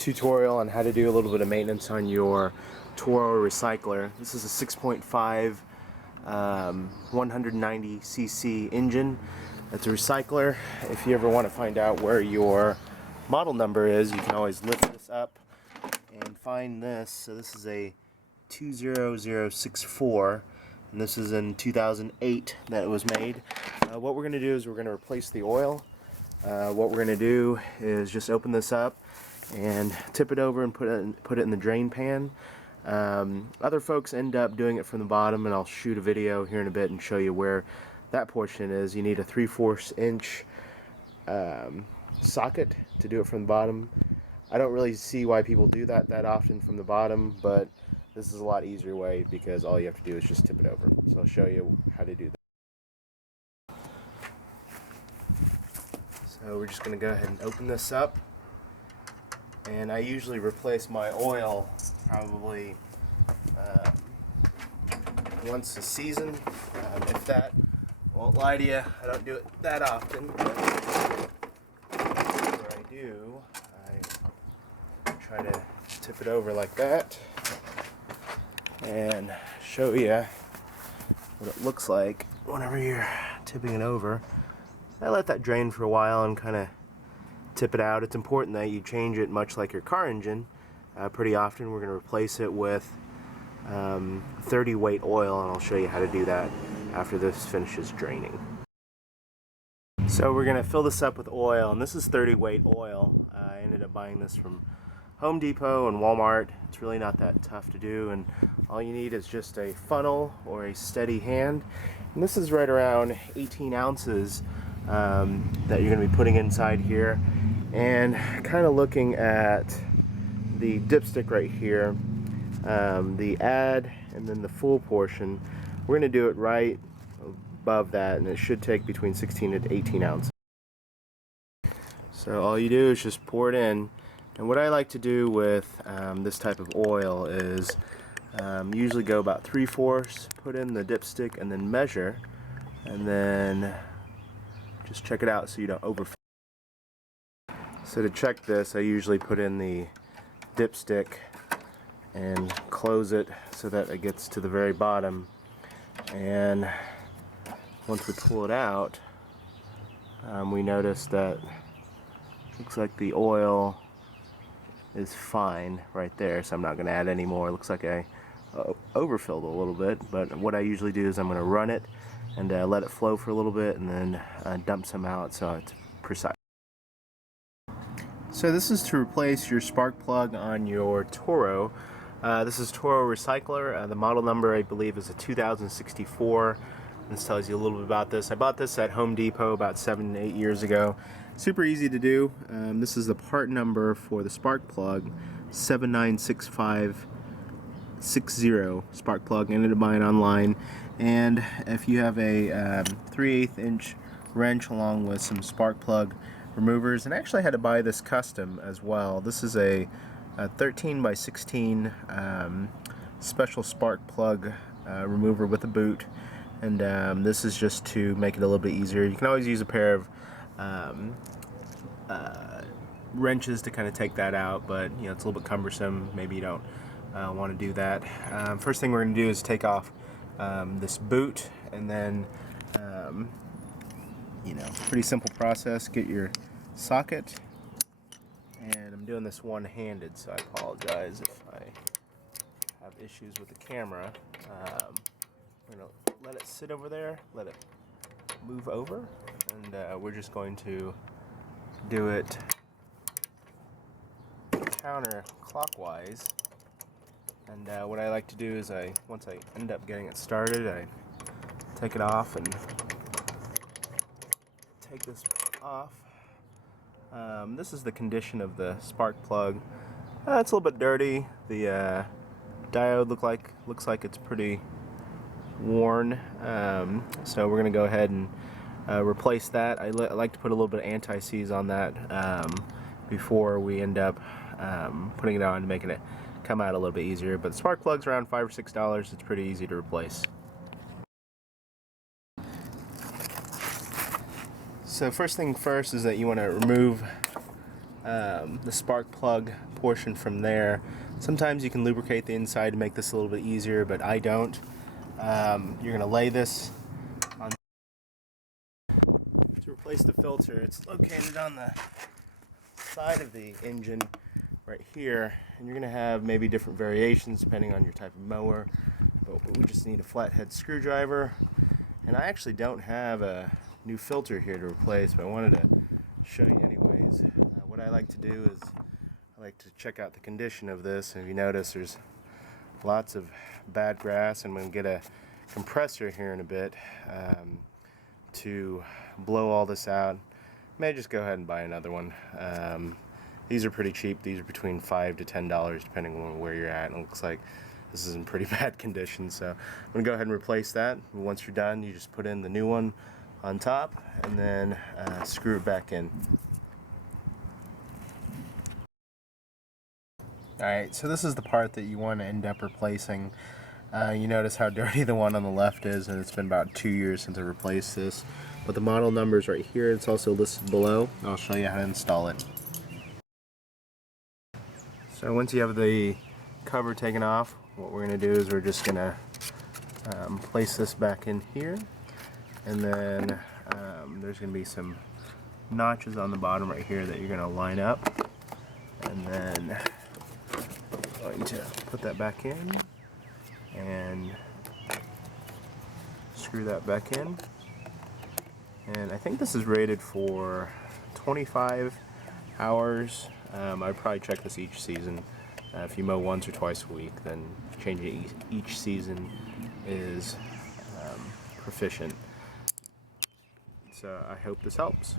tutorial on how to do a little bit of maintenance on your Toro Recycler. This is a 6.5 190cc engine. It's a recycler. If you ever want to find out where your model number is, you can always lift this up and find this. So this is a 20064, and this is in 2008 that it was made. What we're going to do is we're going to replace the oil. What we're going to do is just open this up and tip it over and put it in the drain pan. Other folks end up doing it from the bottom, and I'll shoot a video here in a bit and show you where that portion is. You need a 3/4 inch socket to do it from the bottom. I don't really see why people do that often from the bottom, but this is a lot easier way because all you have to do is just tip it over. So I'll show you how to do that. So we're just going to go ahead and open this up, and I usually replace my oil probably once a season, if that. Won't lie to you, I don't do it that often, but whenever I do, I try to tip it over like that and show you what it looks like whenever you're tipping it over. I let that drain for a while and kind of tip it out. It's important that you change it, much like your car engine, pretty often. We're going to replace it with 30 weight oil, and I'll show you how to do that after this finishes draining. So we're going to fill this up with oil, and this is 30 weight oil. I ended up buying this from Home Depot and Walmart. It's really not that tough to do, and all you need is just a funnel or a steady hand. And this is right around 18 ounces that you're going to be putting inside here. And kind of looking at the dipstick right here, the add and then the full portion, we're going to do it right above that, and it should take between 16 and 18 ounces. So all you do is just pour it in. And what I like to do with this type of oil is usually go about 3/4, put in the dipstick, and then measure, and then just check it out so you don't overfill. So to check this, I usually put in the dipstick and close it so that it gets to the very bottom. And once we pull it out, we notice that looks like the oil is fine right there, so I'm not going to add any more. It looks like I overfilled a little bit, but what I usually do is I'm going to run it and let it flow for a little bit, and then dump some out so it's precise. So this is to replace your spark plug on your Toro. This is Toro Recycler. The model number, I believe, is a 2064. This tells you a little bit about this. I bought this at Home Depot about 7 to 8 years ago. Super easy to do. This is the part number for the spark plug, 796560 spark plug. I ended up buying online. And if you have a 3/8 inch wrench along with some spark plug removers, and I actually had to buy this custom as well. This is a 13 by 16 special spark plug remover with a boot, and this is just to make it a little bit easier. You can always use a pair of wrenches to kind of take that out, but you know, it's a little bit cumbersome. Maybe you don't want to do that. First thing we're going to do is take off this boot, and then you know, pretty simple process. Get your socket, and I'm doing this one-handed, so I apologize if I have issues with the camera. We're going to let it sit over there, let it move over, and we're just going to do it counterclockwise. And what I like to do is once I end up getting it started, I take it off and take this off. This is the condition of the spark plug. It's a little bit dirty. The diode looks like it's pretty worn. So we're going to go ahead and replace that. I like to put a little bit of anti-seize on that before we end up putting it on, making it come out a little bit easier. But the spark plug's around $5 or $6. It's pretty easy to replace. So first thing first is that you want to remove the spark plug portion from there. Sometimes you can lubricate the inside to make this a little bit easier, but I don't. You're going to lay this on to replace the filter. It's located on the side of the engine right here, and you're going to have maybe different variations depending on your type of mower, but we just need a flathead screwdriver. And I actually don't have a new filter here to replace, but I wanted to show you anyways. What I like to do is I like to check out the condition of this, and if you notice there's lots of bad grass, and I'm going to get a compressor here in a bit to blow all this out. May just go ahead and buy another one. These are pretty cheap. These are between $5 to $10 depending on where you're at, and it looks like this is in pretty bad condition, so I'm going to go ahead and replace that. Once you're done, you just put in the new one on top and then screw it back in. Alright, so this is the part that you want to end up replacing. You notice how dirty the one on the left is, and it's been about 2 years since I replaced this. But the model number is right here. It's also listed below. I'll show you how to install it. So once you have the cover taken off, what we're going to do is we're just going to place this back in here. And then there's going to be some notches on the bottom right here that you're going to line up. And then I want you to put that back in and screw that back in. And I think this is rated for 25 hours. I'd probably check this each season. If you mow once or twice a week, then changing it each season is proficient. So I hope this helps.